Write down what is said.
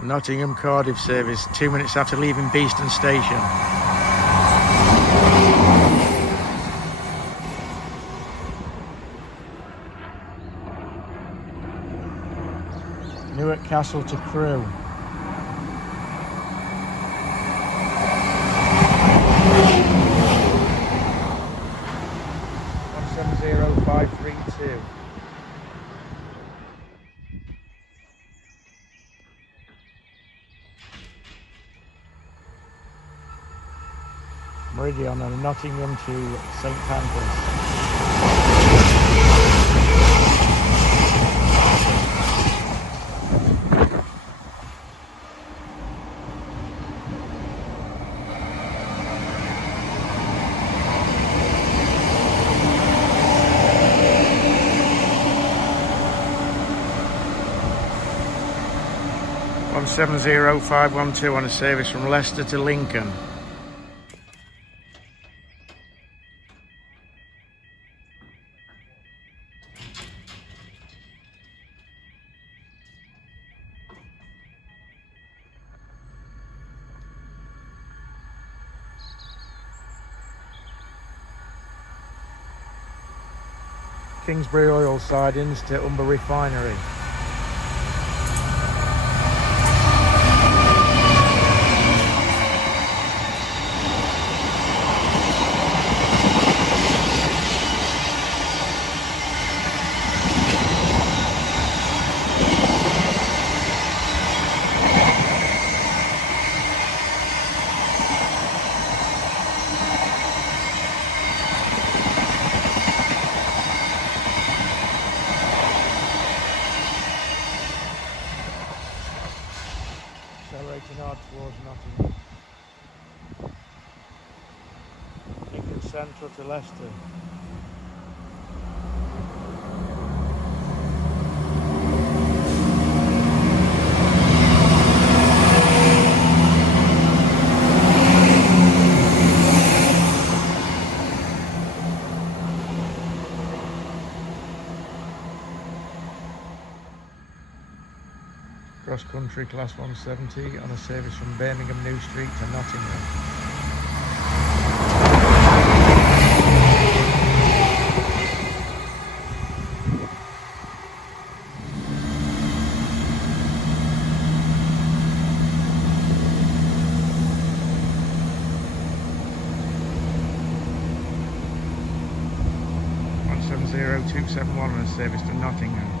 A Nottingham Cardiff service 2 minutes after leaving Beeston Station. Newark Castle to Crewe. $170,532. Meridian on Nottingham to St Pancras. $170,512 on a service from Leicester to Lincoln. Kingsbury oil sidings to Umber Refinery. Accelerating hard towards Nottingham. Lincoln Central to Leicester. Cross country class 170 on a service from Birmingham New Street to Nottingham. $170,271 on a service to Nottingham.